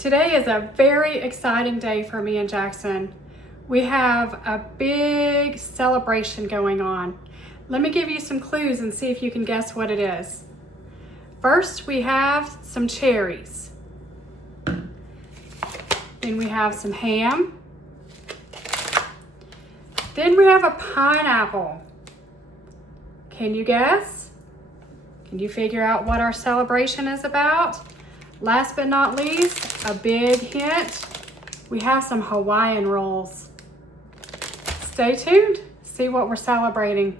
Today is a very exciting day for me and Jackson. We have a big celebration going on. Let me give you some clues and see if you can guess what it is. First, we have some cherries. Then we have some ham. Then we have a pineapple. Can you guess? Can you figure out what our celebration is about? Last but not least, a big hint, we have some Hawaiian rolls. Stay tuned, see what we're celebrating.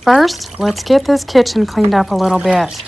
First, let's get this kitchen cleaned up a little bit.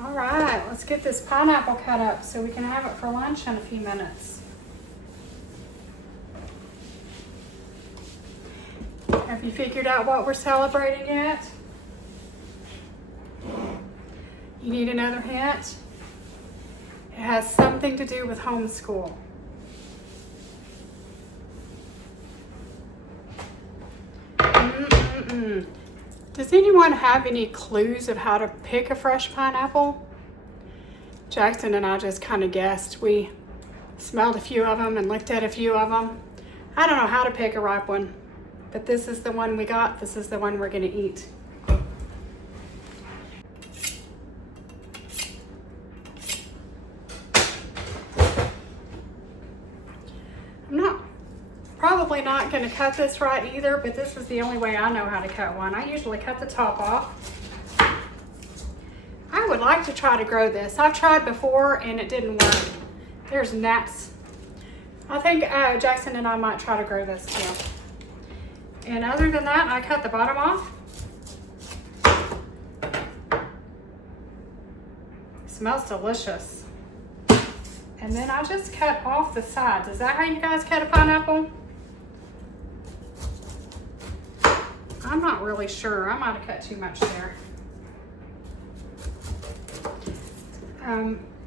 All right, let's get this pineapple cut up so we can have it for lunch in a few minutes. Have you figured out what we're celebrating yet? You need another hint? It has something to do with homeschool. Does anyone have any clues of how to pick a fresh pineapple? Jackson and I just kind of guessed. We smelled a few of them and looked at a few of them. I don't know how to pick a ripe one, but this is the one we got. This is the one we're going to eat. Probably not going to cut this right either, but this is the only way I know how to cut one. I usually cut the top off. I would like to try to grow this. I've tried before and it didn't work. There's gnats. I think Jackson and I might try to grow this too. And other than that, I cut the bottom off. It smells delicious. And then I just cut off the sides. Is that how you guys cut a pineapple? I'm not really sure. I might have cut too much there.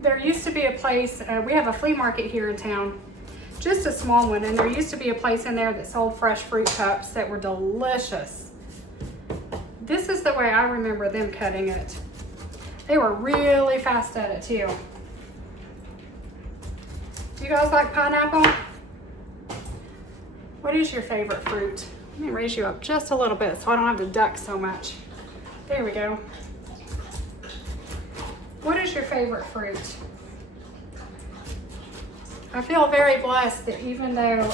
There used to be a place, we have a flea market here in town, just a small one, and there used to be a place in there that sold fresh fruit cups that were delicious. This is the way I remember them cutting it. They were really fast at it too. Do you guys like pineapple? What is your favorite fruit? Let me raise you up just a little bit so I don't have to duck so much. There we go. What is your favorite fruit? I feel very blessed that even though,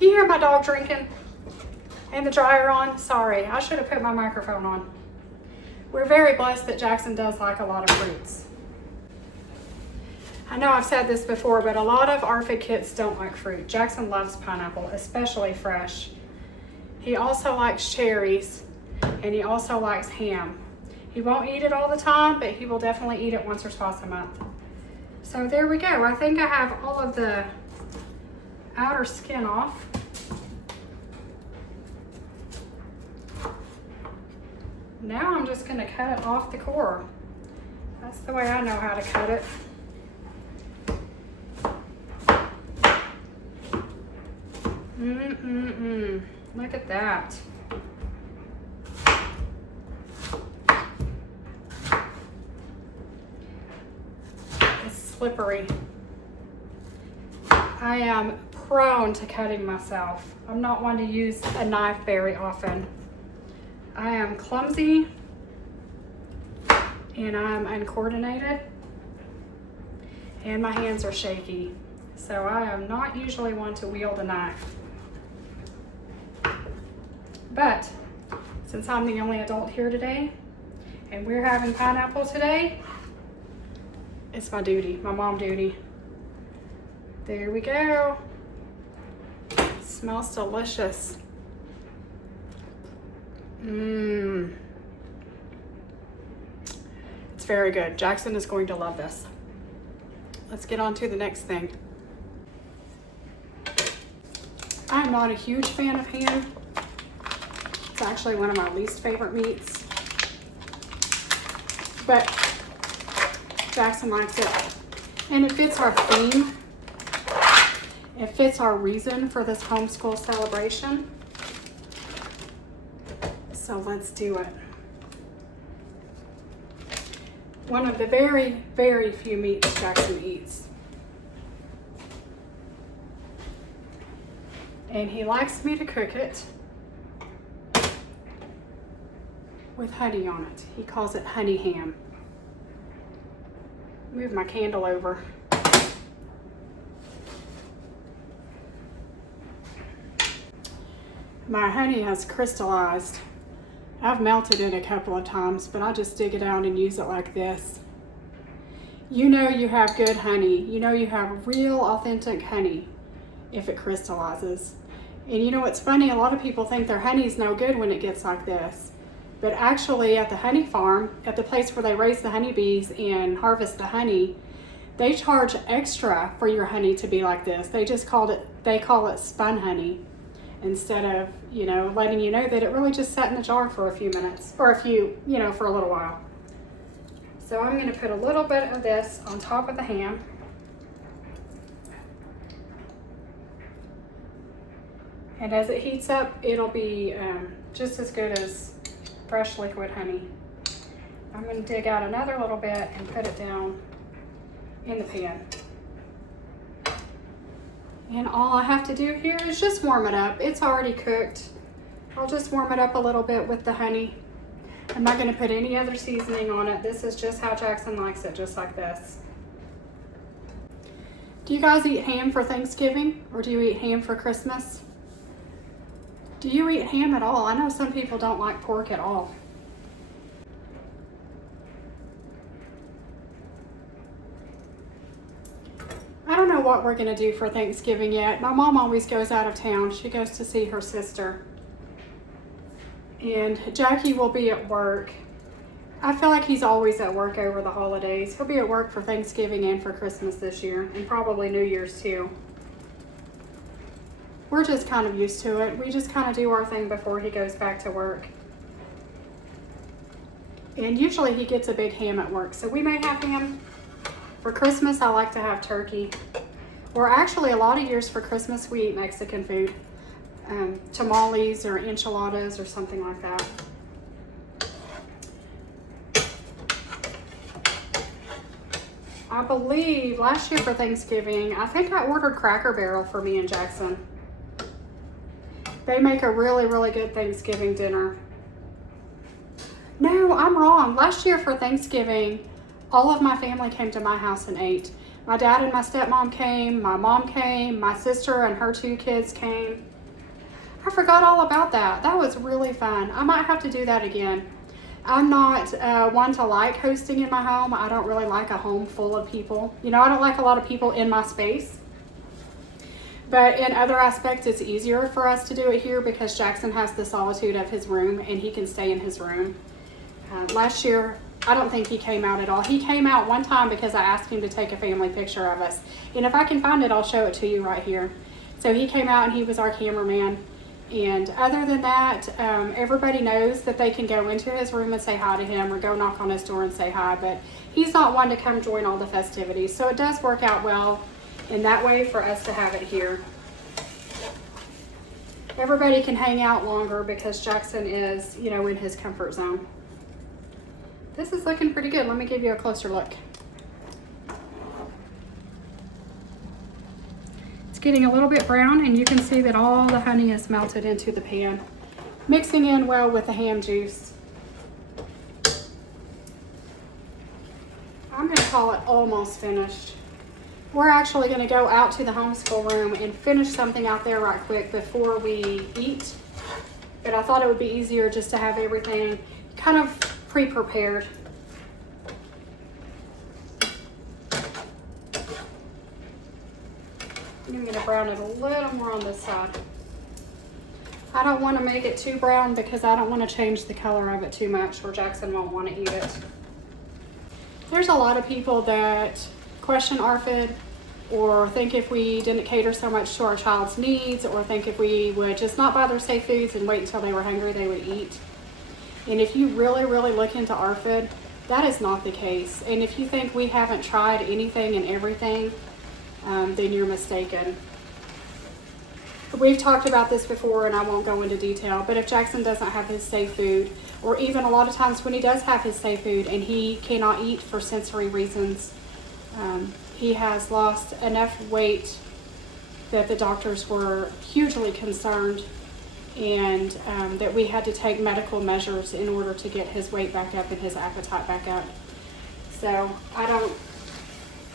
you hear my dog drinking and the dryer on? Sorry, I should have put my microphone on. We're very blessed that Jackson does like a lot of fruits. I know I've said this before, but a lot of ARFID kids don't like fruit. Jackson loves pineapple, especially fresh. He also likes cherries, and he also likes ham. He won't eat it all the time, but he will definitely eat it once or twice a month. So there we go. I think I have all of the outer skin off. Now I'm just going to cut it off the core. That's the way I know how to cut it. Look at that. It's slippery. I am prone to cutting myself. I'm not one to use a knife very often. I am clumsy and I'm uncoordinated and my hands are shaky. So I am not usually one to wield a knife. But since I'm the only adult here today and we're having pineapple today, it's my duty, my mom duty. There we go. It smells delicious. It's very good. Jackson is going to love this. Let's get on to the next thing. I'm not a huge fan of ham. It's actually one of my least favorite meats. But Jackson likes it. And it fits our theme. It fits our reason for this homeschool celebration. So let's do it. One of the very, very few meats Jackson eats. And he likes me to cook it with honey on it. He calls it honey ham. Move my candle over. My honey has crystallized. I've melted it a couple of times, but I just dig it out and use it like this. You know you have good honey. You know you have real, authentic honey if it crystallizes. And you know what's funny? A lot of people think their honey's no good when it gets like this. But actually at the honey farm, at the place where they raise the honeybees and harvest the honey, they charge extra for your honey to be like this. They call it spun honey, instead of, letting you know that it really just sat in the jar for a few minutes, or for a little while. So I'm going to put a little bit of this on top of the ham. And as it heats up, it'll be just as good as fresh liquid honey. I'm going to dig out another little bit and put it down in the pan. And all I have to do here is just warm it up. It's already cooked. I'll just warm it up a little bit with the honey. I'm not going to put any other seasoning on it. This is just how Jackson likes it, just like this. Do you guys eat ham for Thanksgiving, or do you eat ham for Christmas? Do you eat ham at all? I know some people don't like pork at all. I don't know what we're going to do for Thanksgiving yet. My mom always goes out of town. She goes to see her sister. And Jackie will be at work. I feel like he's always at work over the holidays. He'll be at work for Thanksgiving and for Christmas this year, and probably New Year's too. We're just kind of used to it. We just kind of do our thing before he goes back to work. And usually he gets a big ham at work, so we may have ham. For Christmas, I like to have turkey. Or actually, a lot of years for Christmas, we eat Mexican food. Tamales or enchiladas or something like that. I believe last year for Thanksgiving, I think I ordered Cracker Barrel for me and Jackson. They make a really, really good Thanksgiving dinner. No, I'm wrong. Last year for Thanksgiving, all of my family came to my house and ate. My dad and my stepmom came, my mom came, my sister and her 2 kids came. I forgot all about that. That was really fun. I might have to do that again. I'm not one to like hosting in my home. I don't really like a home full of people. I don't like a lot of people in my space. But in other aspects, it's easier for us to do it here because Jackson has the solitude of his room and he can stay in his room. Last year, I don't think he came out at all. He came out one time because I asked him to take a family picture of us. And if I can find it, I'll show it to you right here. So he came out and he was our cameraman. And other than that, everybody knows that they can go into his room and say hi to him or go knock on his door and say hi. But he's not one to come join all the festivities. So it does work out well in that way for us to have it here. everybody can hang out longer because Jackson is, you know, in his comfort zone. This is looking pretty good. Let me give you a closer look. It's getting a little bit brown, and you can see that all the honey is melted into the pan, mixing in well with the ham juice. I'm going to call it almost finished. We're actually going to go out to the homeschool room and finish something out there right quick before we eat. But I thought it would be easier just to have everything kind of pre-prepared. I'm going to brown it a little more on this side. I don't want to make it too brown because I don't want to change the color of it too much or Jackson won't want to eat it. There's a lot of people that question ARFID or think if we didn't cater so much to our child's needs, or think if we would just not buy their safe foods and wait until they were hungry they would eat. And if you really look into ARFID, that is not the case. And if you think we haven't tried anything and everything, then you're mistaken. We've talked about this before and I won't go into detail, but if Jackson doesn't have his safe food, or even a lot of times when he does have his safe food and he cannot eat for sensory reasons, he has lost enough weight that the doctors were hugely concerned, and that we had to take medical measures in order to get his weight back up and his appetite back up. So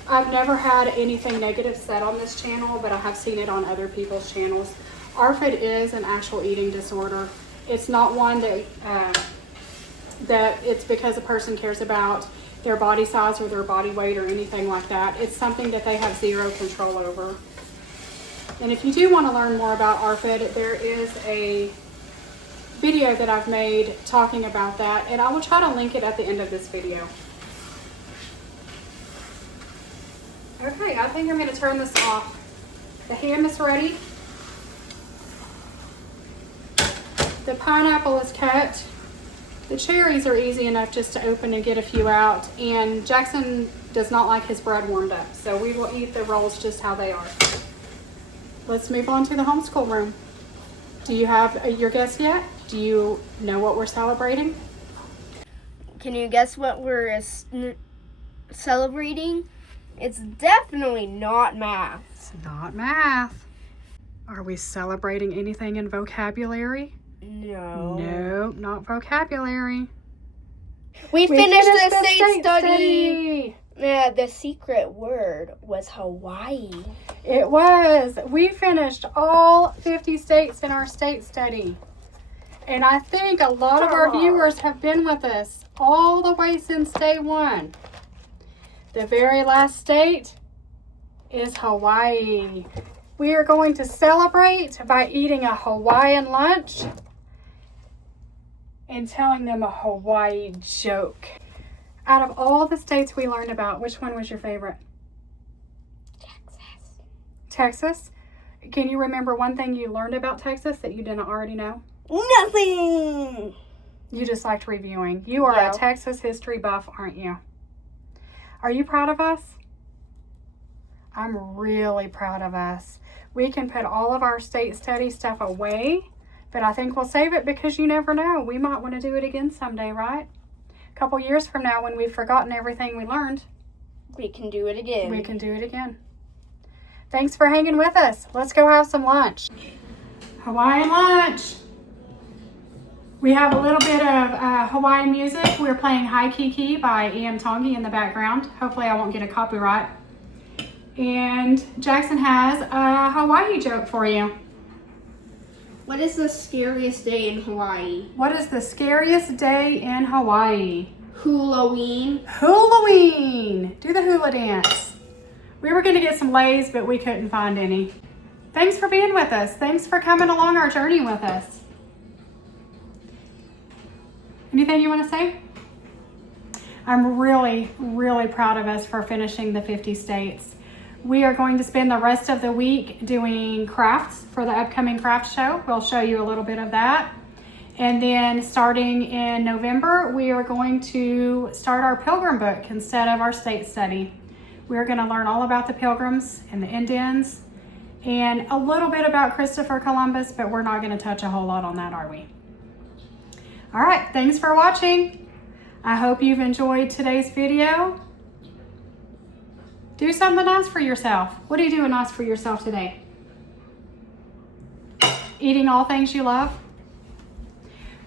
I've never had anything negative said on this channel, but I have seen it on other people's channels. ARFID is an actual eating disorder. It's not one that it's because a person cares about their body size or their body weight or anything like that. It's something that they have zero control over. And if you do want to learn more about ARFID, there is a video that I've made talking about that, and I will try to link it at the end of this video. Okay, I think I'm going to turn this off. The ham is ready. The pineapple is cut. The cherries are easy enough just to open and get a few out. And Jackson does not like his bread warmed up, so we will eat the rolls just how they are. Let's move on to the homeschool room. Do you have your guess yet? Do you know what we're celebrating? Can you guess what we're celebrating? It's definitely not math. It's not math. Are we celebrating anything in vocabulary? No. Nope, not vocabulary. We finished the state study. Yeah, the secret word was Hawaii. It was. We finished all 50 states in our state study. And I think a lot of our viewers have been with us all the way since day one. The very last state is Hawaii. We are going to celebrate by eating a Hawaiian lunch and telling them a Hawaii joke. Out of all the states we learned about, which one was your favorite? Texas. Texas? Can you remember one thing you learned about Texas that you didn't already know? Nothing. You just liked reviewing. You are a Texas history buff, aren't you? Are you proud of us? I'm really proud of us. We can put all of our state study stuff away, but I think we'll save it because you never know. We might want to do it again someday, right? A couple years from now when we've forgotten everything we learned, we can do it again. We can do it again. Thanks for hanging with us. Let's go have some lunch. Hawaiian lunch. We have a little bit of Hawaiian music. We're playing High Kiki by Ian Tongi in the background. Hopefully I won't get a copyright. And Jackson has a Hawaii joke for you. What is the scariest day in Hawaii? What is the scariest day in Hawaii? Halloween. Halloween. Do the hula dance. We were going to get some Lays, but we couldn't find any. Thanks for being with us. Thanks for coming along our journey with us. Anything you want to say? I'm really proud of us for finishing the 50 states. We are going to spend the rest of the week doing crafts for the upcoming craft show. We'll show you a little bit of that. And then starting in November, we are going to start our pilgrim book instead of our state study. We're going to learn all about the pilgrims and the Indians and a little bit about Christopher Columbus, but we're not going to touch a whole lot on that, are we? All right, thanks for watching. I hope you've enjoyed today's video. Do something nice for yourself. What are you doing nice for yourself today? Eating all things you love?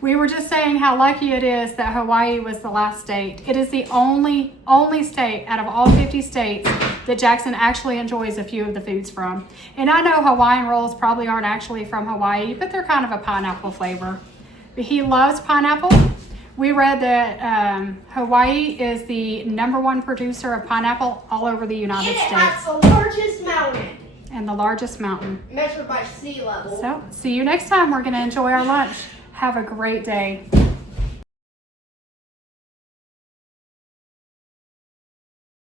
We were just saying how lucky it is that Hawaii was the last state. It is the only state out of all 50 states that Jackson actually enjoys a few of the foods from. And I know Hawaiian rolls probably aren't actually from Hawaii, but they're kind of a pineapple flavor. But he loves pineapple. We read that Hawaii is the #1 producer of pineapple all over the United States. It has the largest mountain. And the largest mountain. Measured by sea level. So, see you next time. We're going to enjoy our lunch. Have a great day.